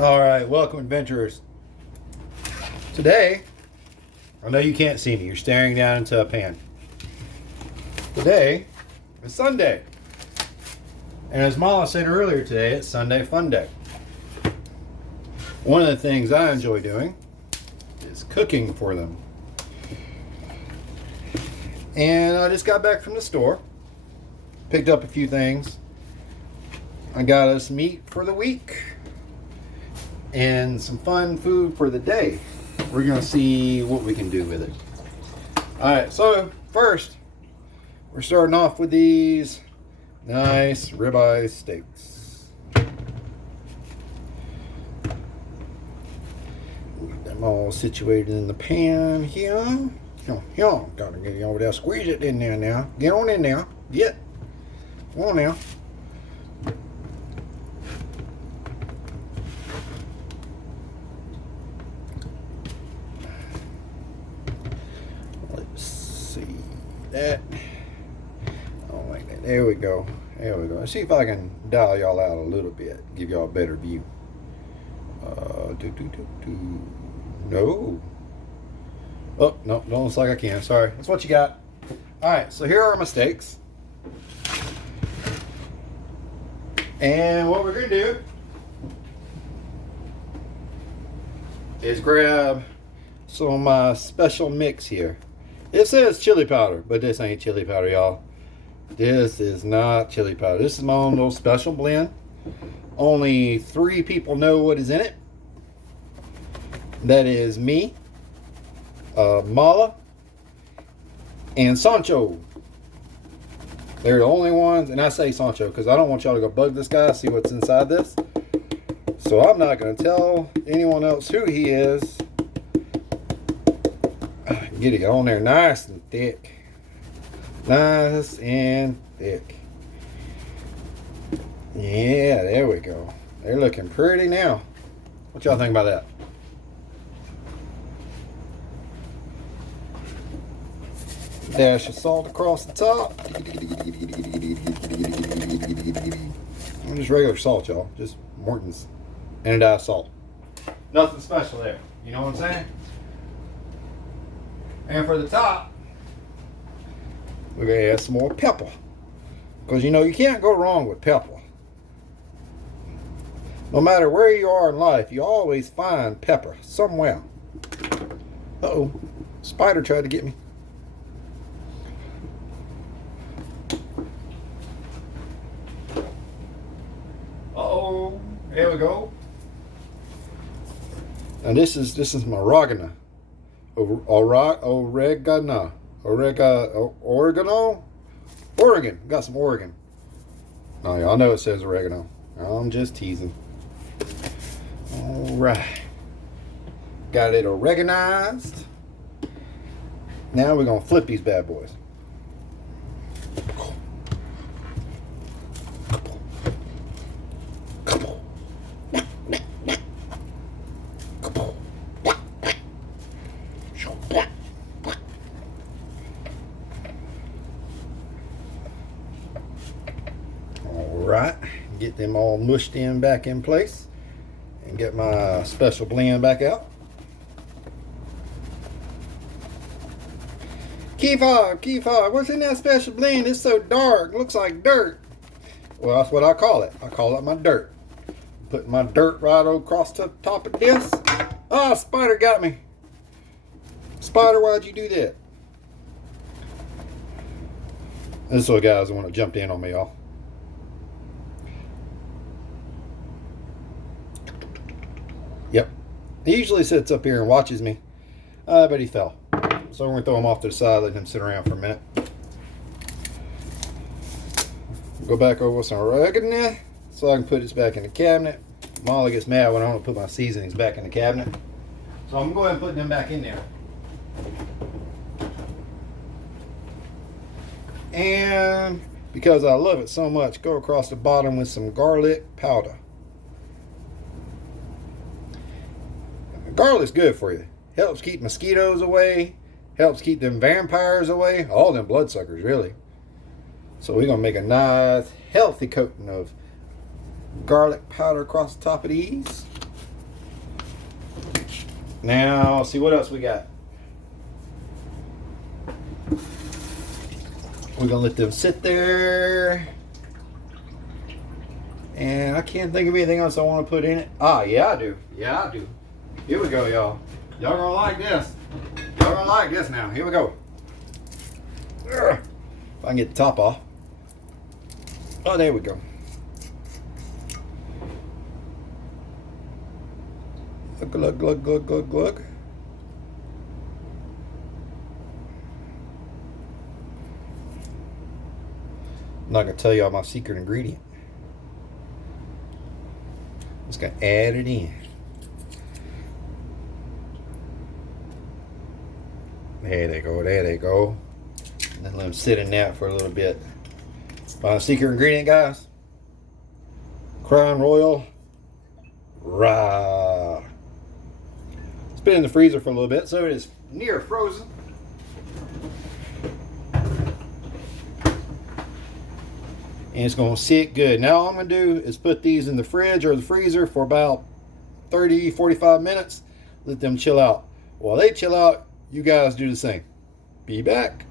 All right, welcome, adventurers. Today, I know you can't see me. You're staring down into a pan. Today is Sunday. And as Mala said earlier today, it's Sunday Fun Day. One of the things I enjoy doing is cooking for them. And I just got back from the store. Picked up a few things. I got us meat for the week. And some fun food for the day. We're going to see what we can do with it. Alright, so first, we're starting off with these nice ribeye steaks. Get them all situated in the pan here. Here, gotta get you over there. Squeeze it in there now. Get on in there. Get. Come on now. That. I don't like that. There we go. There we go. Let's see if I can dial y'all out a little bit. Give y'all a better view. No. Oh, no. Don't look like I can. Sorry. That's what you got. Alright, so here are my steaks. And what we're going to do is grab some of my special mix here. It says chili powder, but this ain't chili powder, y'all. This is not chili powder. This is my own little special blend. Only 3 people know what is in it. That is me, Mala, and Sancho. They're the only ones, and I say Sancho because I don't want y'all to go bug this guy, see what's inside this. So I'm not going to tell anyone else who he is. Get it on there nice and thick. Nice and thick. Yeah, there we go. They're looking pretty now. What y'all think about that? Dash of salt across the top. Just regular salt, y'all. Just Morton's anodized salt. Nothing special there. You know what I'm saying? And for the top, we're going to add some more pepper. Because you know, you can't go wrong with pepper. No matter where you are in life, you always find pepper somewhere. Uh-oh. Spider tried to get me. Uh-oh. There we go. And this is my oregano. Oregon. Got some Oregon. Oh, y'all know it says oregano. I'm just teasing. All right. Got it oreganized. Now we're going to flip these bad boys. Right, get them all mushed in back in place and get my special blend back out. Key-Fog, what's in that special blend? It's so dark, looks like dirt. Well, that's what I call it. I call it my dirt. Putting my dirt right across the top of this. Ah, spider got me. Spider, why'd you do that? This little guy's the one that jumped in on me, y'all. Yep. He usually sits up here and watches me. But he fell. So we're going to throw him off to the side, let him sit around for a minute. Go back over with some oregano so I can put this back in the cabinet. Molly gets mad when I don't put my seasonings back in the cabinet. So I'm going to go ahead and put them back in there. And because I love it so much, go across the bottom with some garlic powder. Garlic's good for you. Helps keep mosquitoes away. Helps keep them vampires away. All them bloodsuckers, really. So we're going to make a nice, healthy coating of garlic powder across the top of these. Now, see what else we got. We're gonna let them sit there. And I can't think of anything else I want to put in it. Ah, yeah, I do. Yeah, I do. Here we go, y'all. Y'all gonna like this. Y'all gonna like this now. Here we go. Ugh. If I can get the top off. Oh, there we go. Glug, glug, glug, glug, glug. I'm not gonna tell y'all my secret ingredient. Just gonna add it in. There they go, there they go. And then let them sit in that for a little bit. My secret ingredient, guys. Crown Royal Rye. It's been in the freezer for a little bit, so it is near frozen. And it's going to sit good. Now all I'm going to do is put these in the fridge or the freezer for about 30, 45 minutes. Let them chill out. While they chill out, you guys do the same. Be back.